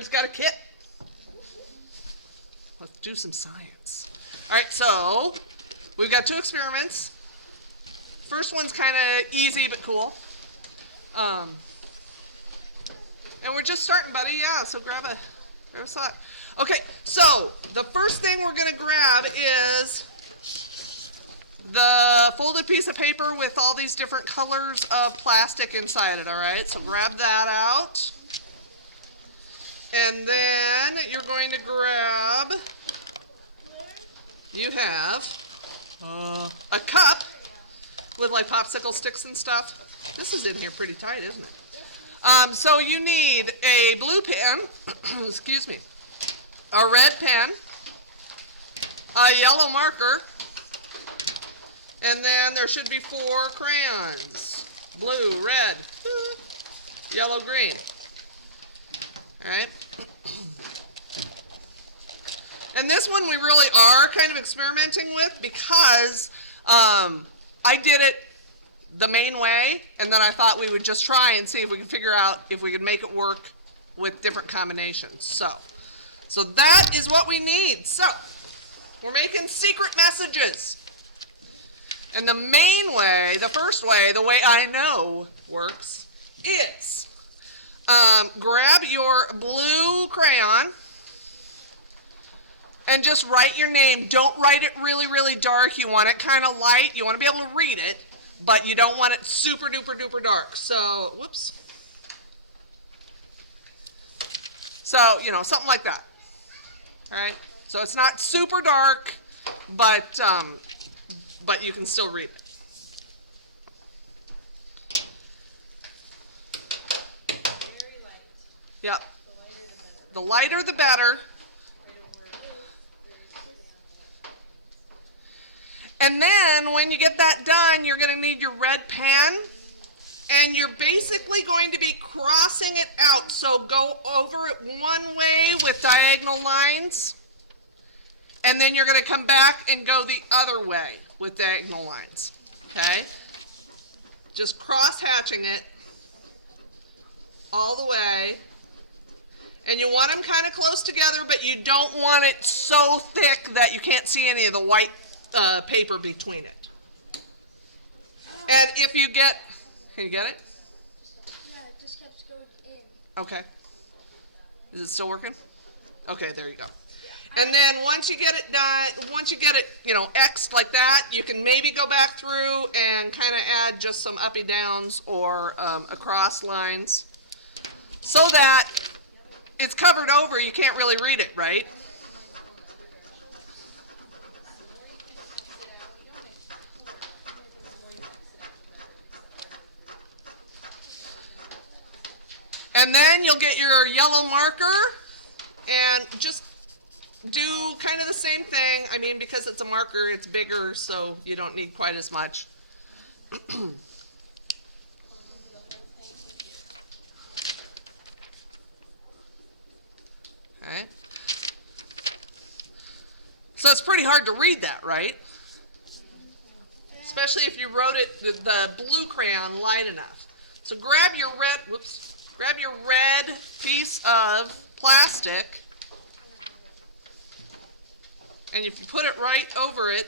everybody's got a kit. Let's do some science. All right, so we've got 2 experiments. First one's kind of easy but cool. And we're just starting, buddy. Yeah, so grab a slot. Okay, so the first thing we're going to grab is the folded piece of paper with all these different colors of plastic inside it, all right? So grab that out. And then you're going to grab, you have a cup with like popsicle sticks and stuff. This is in here pretty tight, isn't it? So you need a blue pen, excuse me, a red pen, a yellow marker, and then there should be 4 crayons. Blue, red, yellow, green. All right. And this one we really are kind of experimenting with because I did it the main way, and then I thought we would just try and see if we could figure out if we could make it work with different combinations. So that is what we need. So we're making secret messages. And the main way, the first way, the way I know works is grab your blue crayon and just write your name. Don't write it really, really dark. You want it kind of light. You want to be able to read it, but you don't want it super duper duper dark. So, whoops. So, you know, something like that. All right? So it's not super dark, but you can still read it. Very light. Yep. The lighter the better. And then when you get that done, you're going to need your red pen, and you're basically going to be crossing it out. So go over it one way with diagonal lines, and then you're going to come back and go the other way with diagonal lines. Okay? Just cross-hatching it all the way. And you want them kind of close together, but you don't want it so thick that you can't see any of the white paper between it. And if you get, can you get it? Yeah, it just kept going in. Okay. Is it still working? Okay, there you go. And then once you get it done, once you get it, you know, X'd like that, you can maybe go back through and kind of add just some uppy downs or across lines so that it's covered over, you can't really read it, right? And then you'll get your yellow marker and just do kind of the same thing. I mean, because it's a marker, it's bigger, so you don't need quite as much. Okay. So it's pretty hard to read that, right? Especially if you wrote it the blue crayon light enough. So grab your red piece of plastic, and if you put it right over it,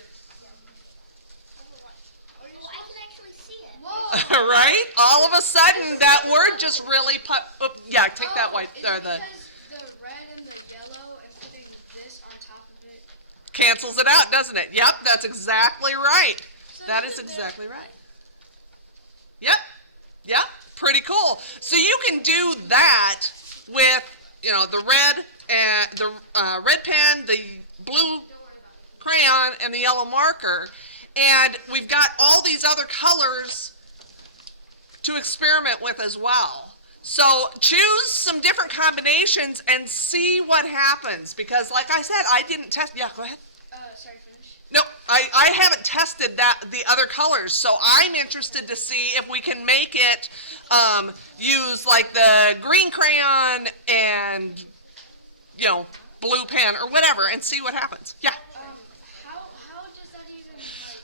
Oh, I can actually see it. Whoa. right? All of a sudden, that word just really yeah, take that white, Is or it the because the red and the yellow and putting this on top of it? cancels it out, doesn't it? Yep, that's exactly right. So That this is is exactly right. Yep, yep, pretty cool. So you can do that with, you know, the red and the red pen, the blue crayon, and the yellow marker, and we've got all these other colors to experiment with as well. So choose some different combinations and see what happens, because like I said, I didn't test. Yeah, go ahead. Sorry, finish. No, I haven't tested the other colors, so I'm interested to see if we can make it use like the green crayon and, you know, blue pen or whatever, and see what happens. Yeah. How does that even like?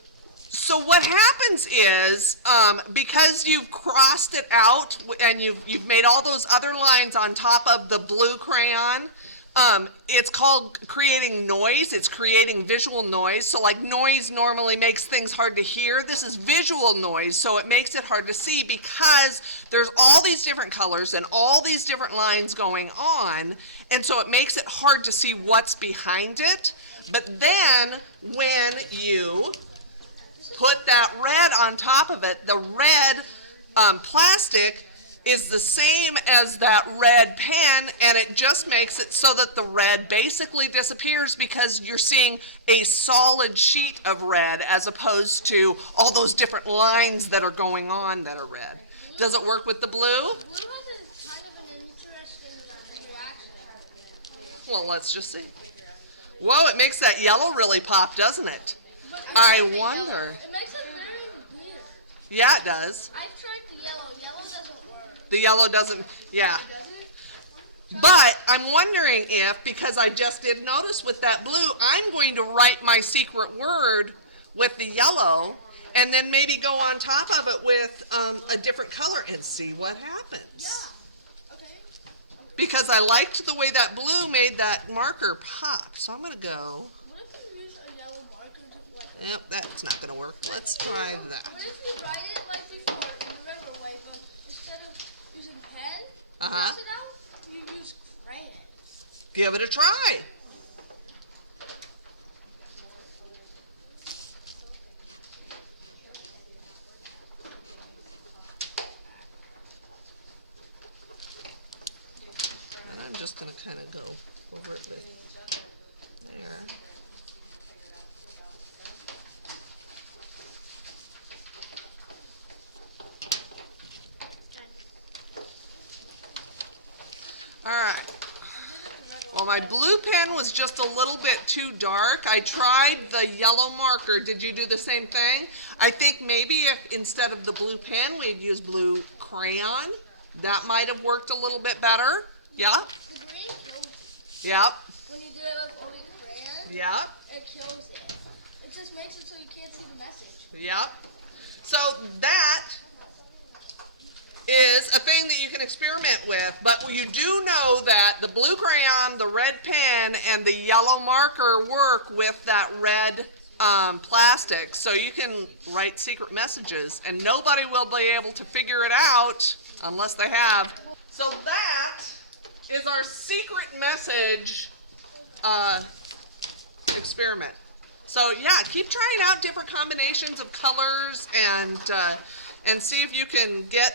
So what happens is, because you've crossed it out and you've made all those other lines on top of the blue crayon, it's called creating noise. It's creating visual noise. So like noise normally makes things hard to hear. This is visual noise, so it makes it hard to see because there's all these different colors and all these different lines going on, and so it makes it hard to see what's behind it. But then when you put that red on top of it, the red plastic is the same as that red pen, and it just makes it so that the red basically disappears because you're seeing a solid sheet of red as opposed to all those different lines that are going on that are red. Does it work with the blue? Blue has a kind of an interesting reaction. Well, let's just see. Whoa, it makes that yellow really pop, doesn't it? But I tried the wonder. yellow. It makes it very weird. Yeah, it does. I've tried the yellow. Yellow doesn't work. The yellow doesn't, yeah. Does it? But I'm wondering if, because I just did notice with that blue, I'm going to write my secret word with the yellow and then maybe go on top of it with a different color and see what happens. Yeah. Okay. Because I liked the way that blue made that marker pop. So I'm going to go, What if you use a yellow marker to like? yep, that's not going to work. Let's try that. What if you write it like before in the regular way, but instead of using pen, Uh-huh. cross it out, you use crayon. Give it a try. And I'm just going to kind of go over it with there. All right. Well, my blue pen was just a little bit too dark. I tried the yellow marker. Did you do the same thing? I think maybe if instead of the blue pen, we'd use blue crayon. That might have worked a little bit better. Yep, The green kills it. yep, When you do it with only crayon, yep, it kills it. It just makes it so you can't see the message. yep. So that is a thing that you can experiment with, but you do know that the blue crayon, the red pen, and the yellow marker work with that red plastic, so you can write secret messages, and nobody will be able to figure it out unless they have. So that is our secret message experiment. So yeah, keep trying out different combinations of colors and see if you can get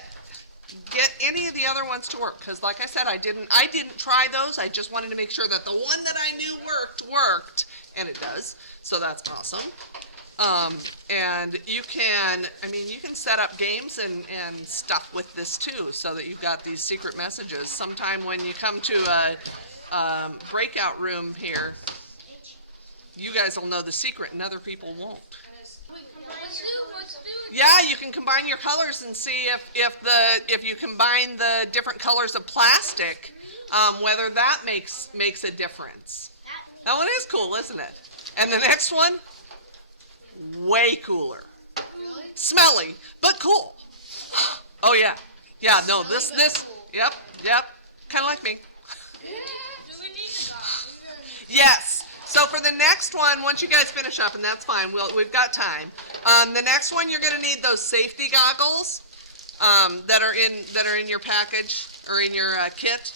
any of the other ones to work. Because like I said, I didn't try those. I just wanted to make sure that the one that I knew worked, and it does. So that's awesome. And you can set up games and stuff with this too, so that you've got these secret messages. Sometime when you come to a breakout room here, you guys will know the secret and other people won't. Let's do it. Yeah, you can combine your colors and see if you combine the different colors of plastic, whether that makes a difference. That one is cool, isn't it? And the next one, way cooler. Smelly, but cool. Oh yeah. Yeah, no, this, yep, kind of like me. Do we need to go? Yes. So for the next one, once you guys finish up, and that's fine, we've got time. The next one, you're going to need those safety goggles that are in your package or in your kit.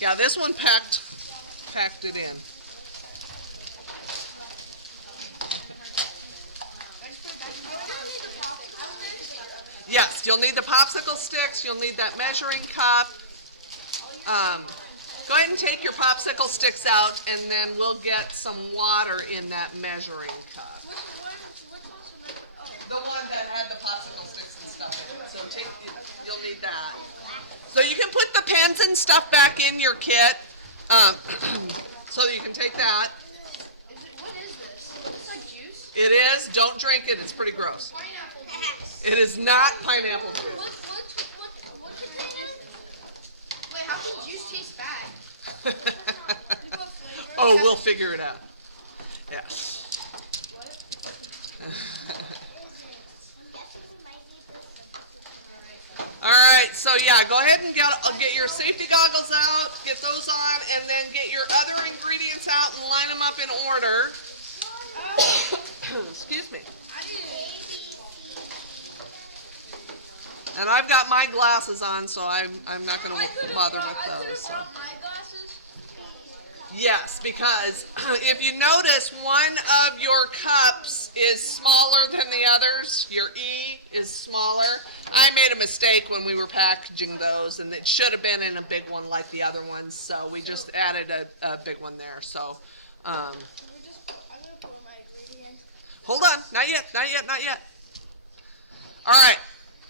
Yeah, this one packed it in. Yes, you'll need the popsicle sticks, you'll need that measuring cup. Go ahead and take your popsicle sticks out, and then we'll get some water in that measuring cup. The one that had the popsicle sticks and stuff in it, so you'll need that. So you can put the pens and stuff back in your kit, so that you can take that. What is this? Is this like juice? It is, don't drink it, it's pretty gross. Pineapple juice. It is not pineapple juice. What's the name? Wait, how can juice taste bad? Oh, we'll figure it out. Yes. All right, so yeah, go ahead and get your safety goggles out, get those on, and then get your other ingredients out and line them up in order. Excuse me. And I've got my glasses on, so I'm not going to bother with those. So. My glasses. Yes, because if you notice, one of your cups is smaller than the others. Your E is smaller. I made a mistake when we were packaging those, and it should have been in a big one like the other ones, so we just added a big one there. So, I'm gonna put my ingredients. hold on. Not yet, not yet, not yet. All right.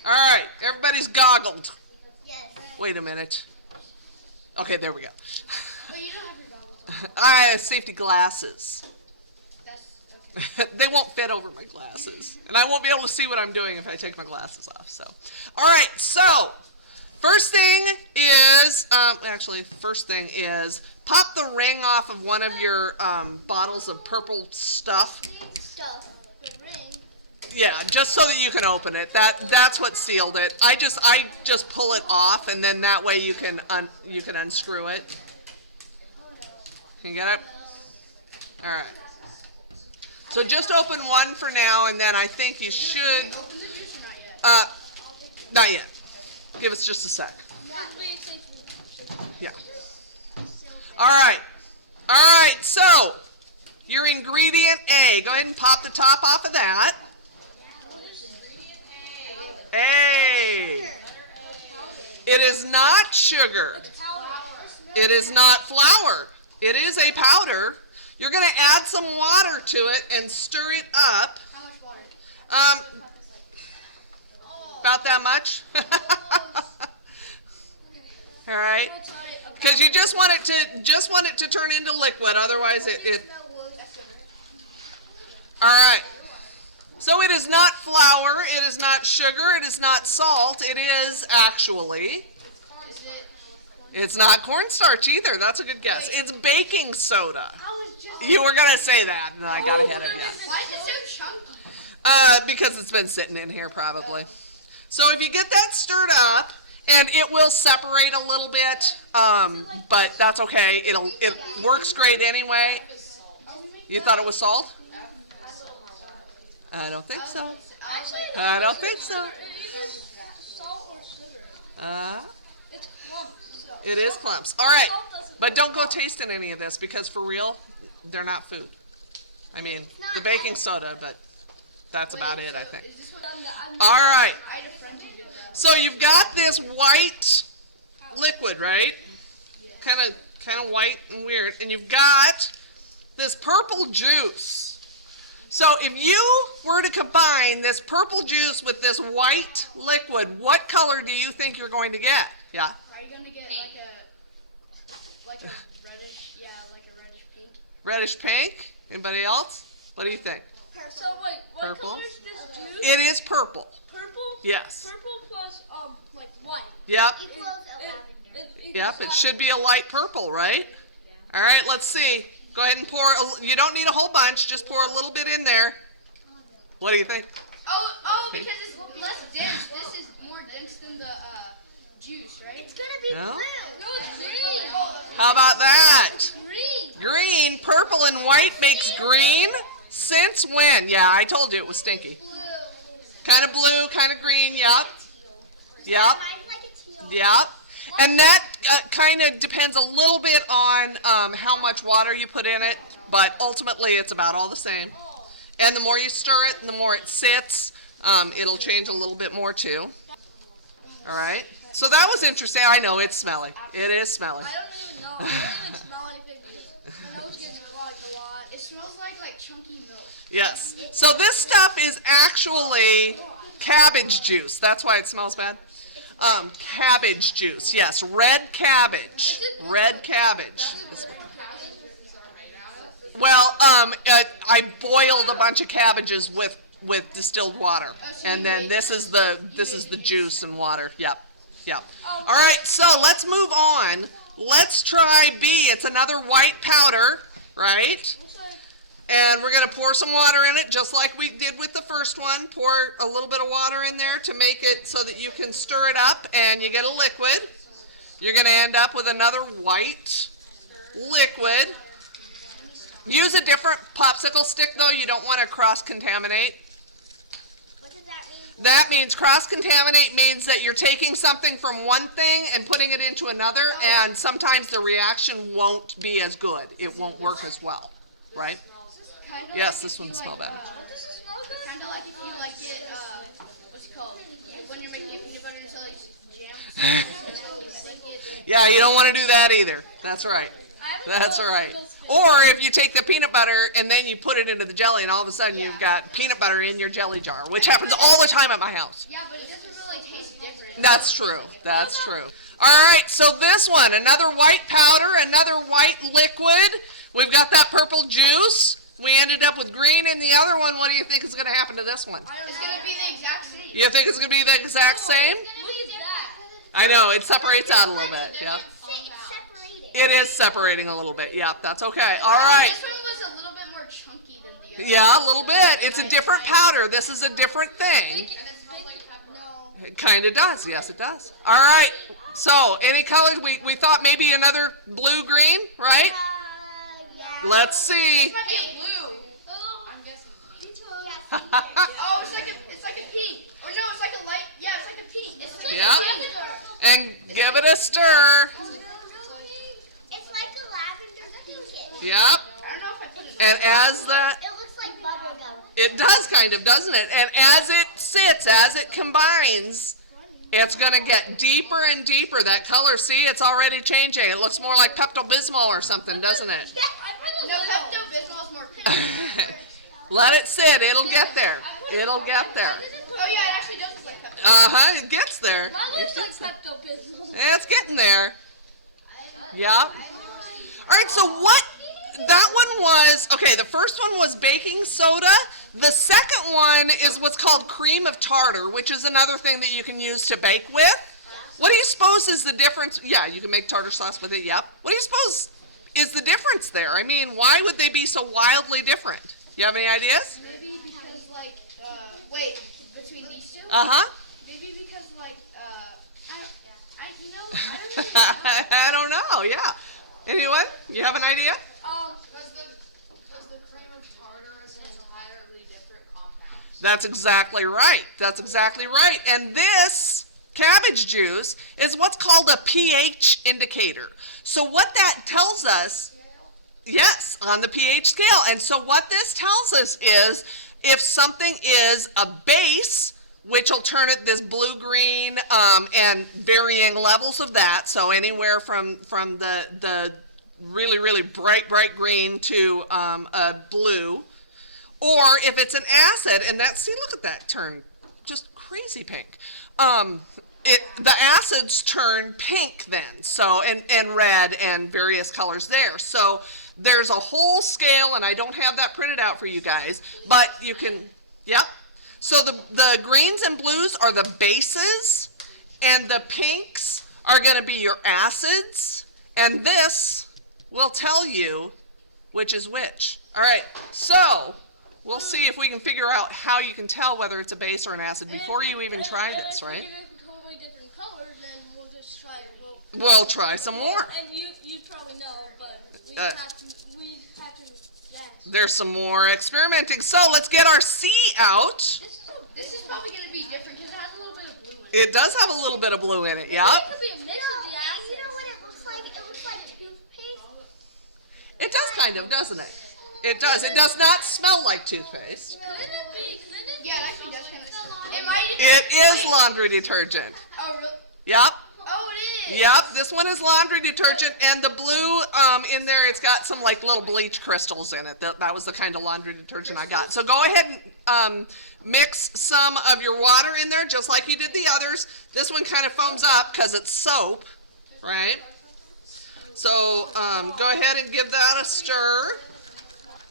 All right. Everybody's goggled. Yes. Wait a minute. Okay, there we go. Wait, you don't have your goggles. I have safety glasses. That's okay. They won't fit over my glasses. And I won't be able to see what I'm doing if I take my glasses off. So, all right, so first thing is, first thing is pop the ring off of one of your bottles of purple stuff. Stuff. The ring. Yeah, just so that you can open it. That's what sealed it. I just pull it off, and then that way you can unscrew it. Can you get it? All right. So just open one for now, and then I think you should. Open the juice or not yet? Not yet. Give us just a sec. Yeah. All right. All right. So your ingredient A. Go ahead and pop the top off of that. A. It is not sugar. It is not flour. It is a powder. You're going to add some water to it and stir it up. How much water? About that much. All right. Because you just want it to turn into liquid. Otherwise, it. All right. So it is not flour. It is not sugar. It is not salt. It is actually. Is it? It's not cornstarch either. That's a good guess. It's baking soda. I was just. You were gonna say that, and I got ahead of you. Why is it so chunky? Because it's been sitting in here probably. So if you get that stirred up, and it will separate a little bit, but that's okay. It works great anyway. You thought it was salt? I don't think so. I don't think so. Salt or sugar? It's clumps. It is clumps. All right, but don't go tasting any of this because for real, they're not food. I mean, the baking soda, but that's about it, I think. Is this what All right. I had a friend who did that. So you've got this white liquid, right? Kind of white and weird, and you've got this purple juice. So if you were to combine this purple juice with this white liquid, what color do you think you're going to get? Yeah. Are you gonna get like a reddish, like a reddish pink? Reddish pink? Anybody else? What do you think? So wait, what Purple. color is this juice? It is purple. Purple? Yes. Purple plus like white. Yep. It Yep. It should be a light purple, right? All right. Let's see. Go ahead and pour. You don't need a whole bunch. Just pour a little bit in there. What do you think? Oh, because it's less dense. This is more dense than the juice, right? It's gonna be No? blue. No, it's green. How about that? Green. Green. Purple and white makes green. Since when? Yeah, I told you it was stinky. Kind of blue, kind of green. Yep. Yep. Yep. And that kind of depends a little bit on how much water you put in it, but ultimately it's about all the same. And the more you stir it and the more it sits, it'll change a little bit more too. All right. So that was interesting. I know it's smelly. It is smelly. I don't even know. I don't even smell anything. My nose gets clogged a lot. It smells like chunky milk. Yes. So this stuff is actually cabbage juice. That's why it smells bad. Cabbage juice. Yes, red cabbage. Red cabbage. Well, I boiled a bunch of cabbages with with distilled water. And then this is the juice and water. Yep. Yep. All right, so let's move on. Let's try B. It's another white powder, right? And we're going to pour some water in it, just like we did with the first one. Pour a little bit of water in there to make it so that you can stir it up and you get a liquid. You're going to end up with another white liquid. Use a different popsicle stick, though. You don't want to cross-contaminate. What does that mean? That means cross-contaminate means that you're taking something from one thing and putting it into another, and sometimes the reaction won't be as good. It won't work as well, right? Yes, this one smells better. What does it smell good? Kind of like if you like get, what's it called? When you're making a peanut butter and so like jam. Yeah, you don't want to do that either. That's right. That's right. Or if you take the peanut butter and then you put it into the jelly and all of a sudden you've got peanut butter in your jelly jar, which happens all the time at my house. Yeah, but it doesn't really taste different. That's true. That's true. All right, so this one, another white powder, another white liquid. We've got that purple juice. We ended up with green in the other one. What do you think is going to happen to this one? It's going to be the exact same. You think it's going to be the exact same? I know, it separates out a little bit. Yeah. It is separating a little bit. Yeah, that's okay. All right. This one was a little bit more chunky than the other. Yeah, a little bit. It's a different powder. This is a different thing. And it smells like pepper. It kind of does. Yes, it does. All right. So, any colors? We thought maybe another blue-green, right? Let's see. It might be blue. I'm guessing pink. Yeah. Oh, it's like a pink. Or no, it's like a light. Yeah, it's like a pink. It's like Yeah. And give it a stir. It's like a lavender pink. Yep. I don't know if I put it. And as that, It looks like bubble gum. it does kind of, doesn't it? And as it sits, as it combines, it's going to get deeper and deeper. That color, see, it's already changing. It looks more like Pepto-Bismol or something, doesn't it? No, Pepto-Bismol is more pink. Let it sit. It'll get there. It'll get there. Oh yeah, it actually does look like Pepto. Uh-huh. It gets there. That looks like Pepto-Bismol. It's getting there. Yeah. All right, so what, that one was, okay, the first one was baking soda. The second one is what's called cream of tartar, which is another thing that you can use to bake with. What do you suppose is the difference? Yeah, you can make tartar sauce with it, yep. What do you suppose is the difference there? I mean, why would they be so wildly different? You have any ideas? Maybe because like, wait, between these two? Uh-huh. Maybe because like, I don't know. I don't know, yeah. Anyone? You have an idea? Because the cream of tartar is an entirely different compound. That's exactly right. That's exactly right. And this cabbage juice is what's called a pH indicator. So what that tells us, yes, on the pH scale. And so what this tells us is if something is a base, which will turn it this blue-green and varying levels of that, so anywhere from the really, really bright green to a blue, or if it's an acid, and that, see, look at that turn, just crazy pink. The acids turn pink then, so, and red and various colors there. So there's a whole scale, and I don't have that printed out for you guys, but you can, yep. So the greens and blues are the bases, and the pinks are going to be your acids, and this will tell you which is which. All right, so we'll see if we can figure out how you can tell whether it's a base or an acid before you even try this, right? Totally different colors, then we'll just try it. We'll try some more. And you probably know, but we Uh, have to guess. There's some more experimenting. So let's get our C out. This is probably going to be different because it has a little bit of blue in it. It does have a little bit of blue in it, yep. It could be a mix of the acids. You know what it looks like? It looks like toothpaste. It does kind of, doesn't it? It does. It does not smell like toothpaste. Couldn't it be? Yeah, it actually does kind of. It might. It is laundry detergent. Oh really? Yep. Oh, it is. Yep, this one is laundry detergent, and the blue in there, it's got some like little bleach crystals in it. That was the kind of laundry detergent I got. So go ahead and mix some of your water in there, just like you did the others. This one kind of foams up because it's soap, right? So go ahead and give that a stir.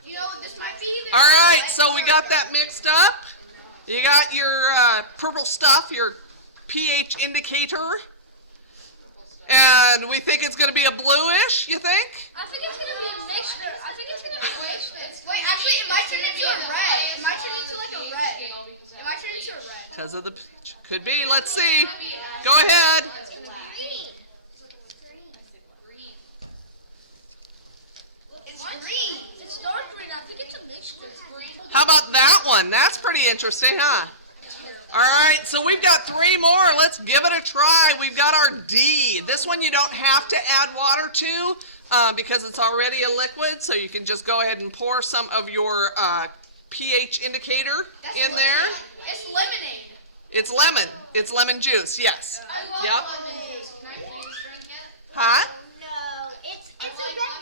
You know, this might be either. All right, so we got that mixed up. You got your purple stuff, your pH indicator. And we think it's going to be a bluish, you think? I think it's gonna be a mixture. I think it's gonna be Wait, actually, it might turn into a red. It might turn into like a red. It might turn into a red. Because of the peach. Could be. Let's see. Go ahead. It's green. It's dark green. I think it's a mixture. How about that one? That's pretty interesting, huh? All right, so we've got 3 more. Let's give it a try. We've got our D. This one you don't have to add water to because it's already a liquid, so you can just go ahead and pour some of your pH indicator in there. It's lemonade. It's lemon. It's lemon juice, yes. I love Yep. lemonade. Can I please drink it? Huh? No, it's a red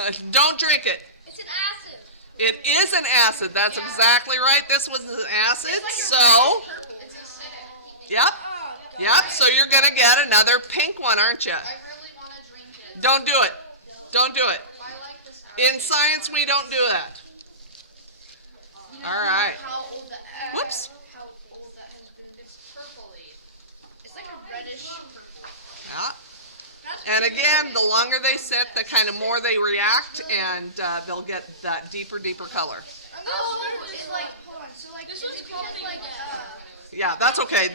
lavender. Don't drink it. It's an acid. It is an acid. That's exactly right. This was an acid, so, It's acidic. yep. Yep, so you're going to get another pink one, aren't you? I really want to drink it. Don't do it. Don't do it. I like this. In science, we don't do that. You know All right. How old the, Whoops. How old that has been. It's purpley. It's like a reddish purple. Yeah. And again, the longer they sit, the kind of more they react, and they'll get that deeper color. Oh, it's like, hold on. So like, This is one's it called because like, Yeah, that's okay.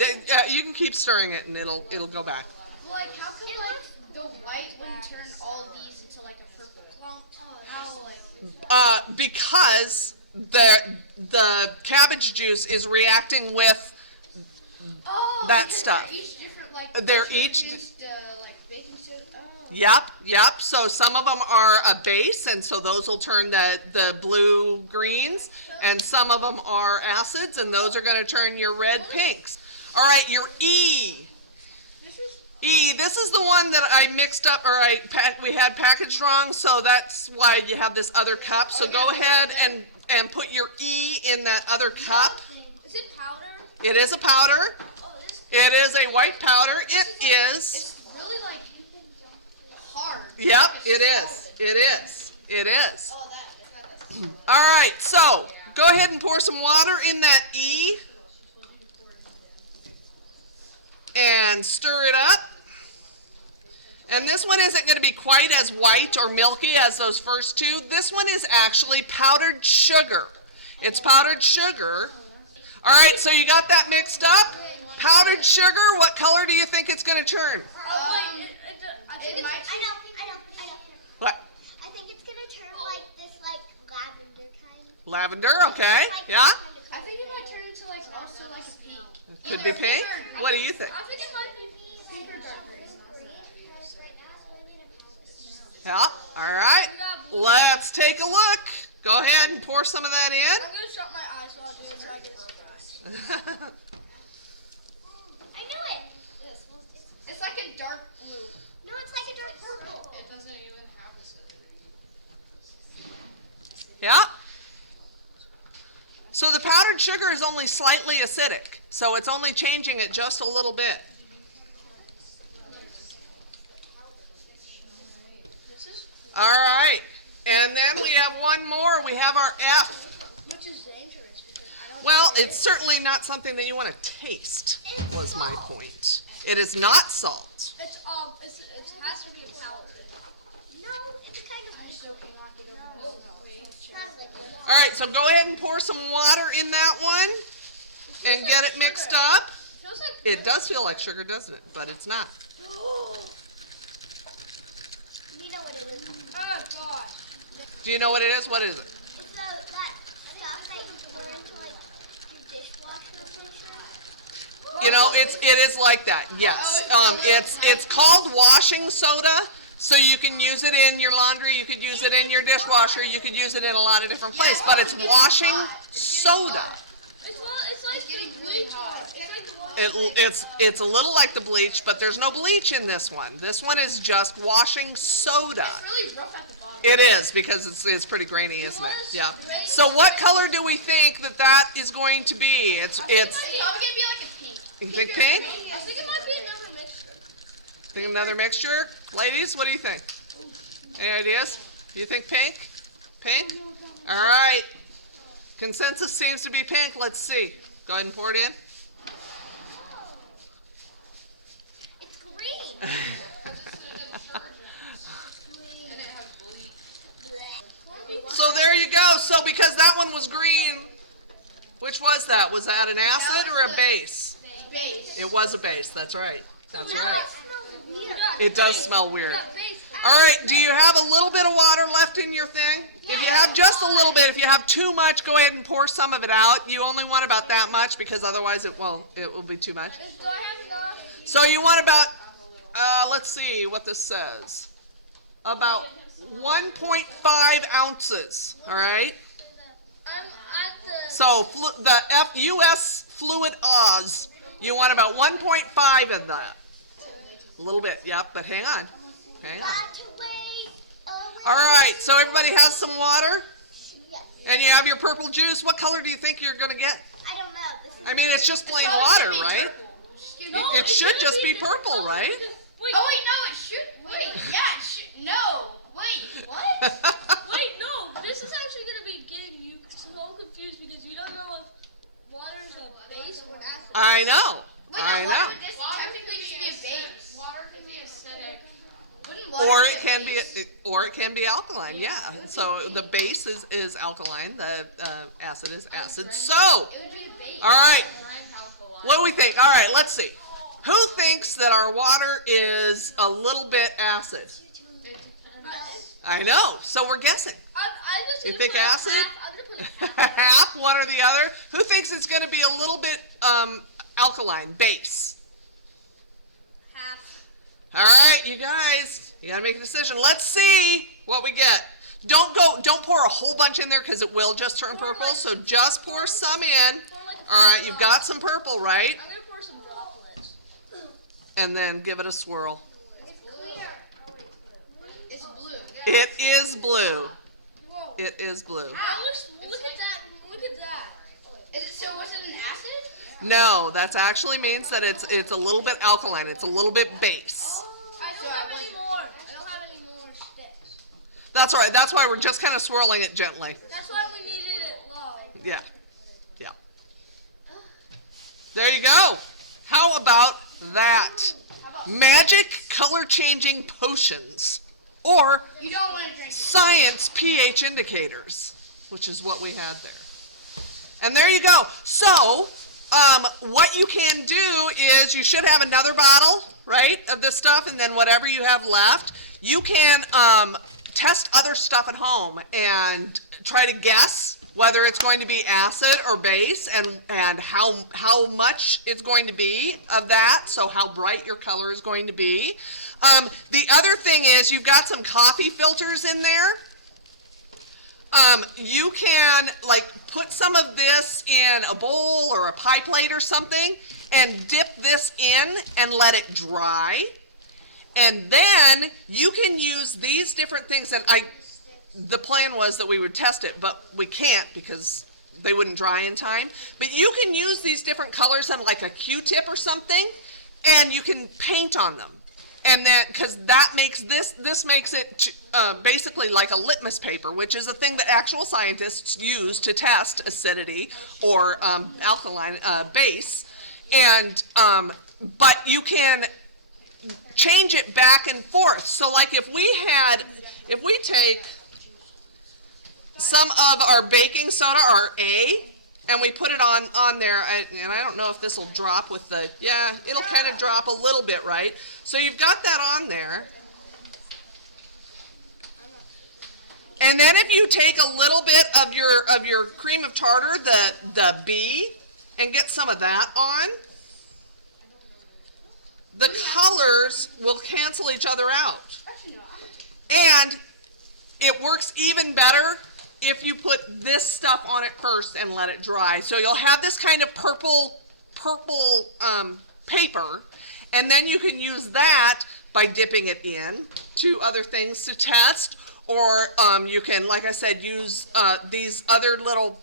You can keep stirring it, and it'll go back. well, like how come like the white would turn all these into like a purple clump? How like? Because the cabbage juice is reacting with Oh, that because stuff. They're each different, like They're each detergents, like baking soda. Oh. Yep. So some of them are a base, and so those will turn the blue greens, and some of them are acids, and those are going to turn your red pinks. All right, your E. E, this is the one that I mixed up, or we had packaged wrong, so that's why you have this other cup. So go ahead and put your E in that other cup. Is it powder? It is a powder. Oh, this. It is a white powder. It is. It's really like hard. Yep, it is. It is. It is. Oh, that. All right, so go ahead and pour some water in that E and stir it up. And this one isn't going to be quite as white or milky as those first two. This one is actually powdered sugar. It's powdered sugar. All right, so you got that mixed up? Powdered sugar, what color do you think it's going to turn? Wait, I think It might. I know. What? I think it's gonna turn like this, like lavender kind. Lavender, okay. Yeah? I think it might turn into like also like a pink. Could be pink. What do you think? I think it might be. Pink or dark green. Because right now it's really in a package. Yeah, all right. Let's take a look. Go ahead and pour some of that in. I'm gonna shut my eyes while I do it so I get surprised. I knew it. It's like a dark blue. No, it's like a dark purple. It doesn't even have a Yeah. So the powdered sugar is only slightly acidic, so it's only changing it just a little bit. All right, and then we have one more. We have our F. Which is dangerous because I don't. Well, it's certainly not something that you want to taste, was my point. It is not salt. It has to be a powder. No, it's kind of. I still cannot get over this. It's not liquid. All right, so go ahead and pour some water in that one and get it mixed up. It feels like. It does feel like sugar, doesn't it? But it's not. You know what it is? Oh gosh. Do you know what it is? What is it? It's that stuff that you pour into like your dishwasher or something. You know, it is like that. Yes. It's called washing soda. So you can use it in your laundry. You could use it in your dishwasher. You could use it in a lot of different places. But it's washing soda. It's like Getting the really bleach. hot. It's a little like the bleach, but there's no bleach in this one. This one is just washing soda. It's really rough at the bottom. It is because it's pretty grainy, isn't it? Yeah. So what color do we think that is going to be? It's It's probably gonna be like a pink. you think pink? I think it might be another mixture. Think another mixture? Ladies, what do you think? Any ideas? You think pink? Pink? All right. Consensus seems to be pink. Let's see. Go ahead and pour it in. It's green. Because it's a detergent. And it has bleach. So there you go. So because that one was green, which was that? Was that an acid or a base? Base. It was a base. That's right. That's Now right. it smells weird. It does smell weird. All right, do you have a little bit of water left in your thing? If you have just a little bit, if you have too much, go ahead and pour some of it out. You only want about that much because otherwise it will be too much. Do I have enough? So you want about, let's see what this says. About 1.5 ounces, all right? I'm at the. So the US Fluid Oz, you want about 1.5 of that. A little bit, yep, but hang on. Hang on. Got to wait. All right, so everybody has some water? Yes. And you have your purple juice. What color do you think you're going to get? I don't know. This I mean, it's just plain water, right? It should just be purple, right? Wait, Oh wait, no, it should. Wait, yeah, it should. No, wait, what? wait, no. This is actually gonna be getting you so confused because you don't know if water's a base or an acid. I know. Wait, I no, know. water, this technically should be a base. Water can be acidic. Wouldn't Or water it can be, base? or it can be alkaline. Yeah. So the base is alkaline. The acid is acid. So, It would be a base. all right. What do we think? All right. Let's see. Who thinks that our water is a little bit acid? I know. So we're guessing. I just You need to think put a acid? half- I'm gonna put a half. Half, one or the other. Who thinks it's going to be a little bit alkaline, base? Half. All right, you guys, you got to make a decision. Let's see what we get. Don't pour a whole bunch in there because it will just turn purple. So just pour some in. All right, you've got some purple, right? I'm gonna pour some droplets. And then give it a swirl. It's clear. It's blue. It is blue. Whoa. It is blue. Look at that. Look at that. Is it so? Was it an acid? No, that actually means that it's a little bit alkaline. It's a little bit base. I don't have any more. I don't have any more sticks. That's all right. That's why we're just kind of swirling it gently. That's why we needed it low. Yeah. Yeah. There you go. How about that? Magic color changing potions. Or You don't want to drink it. science pH indicators, which is what we had there. And there you go. So, what you can do is you should have another bottle, right, of this stuff, and then whatever you have left, you can test other stuff at home and try to guess whether it's going to be acid or base and how much it's going to be of that, so how bright your color is going to be. The other thing is you've got some coffee filters in there. You can like put some of this in a bowl or a pie plate or something and dip this in and let it dry. And then you can use these different things, and the plan was that we would test it, but we can't because they wouldn't dry in time. But you can use these different colors on like a Q-tip or something, and you can paint on them. And then, because that makes this makes it basically like a litmus paper, which is a thing that actual scientists use to test acidity or alkaline base. And but you can change it back and forth. So, like if we take some of our baking soda, our A, and we put it on there, and I don't know if this will drop with the, yeah, it'll kind of drop a little bit, right? So you've got that on there. And then if you take a little bit of your cream of tartar, the B, and get some of that on, the colors will cancel each other out. And it works even better if you put this stuff on it first and let it dry. So you'll have this kind of purple paper, and then you can use that by dipping it in to other things to test, or you can, like I said, use these other little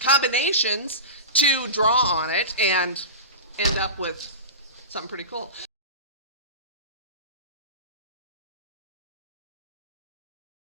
combinations to draw on it and end up with something pretty cool.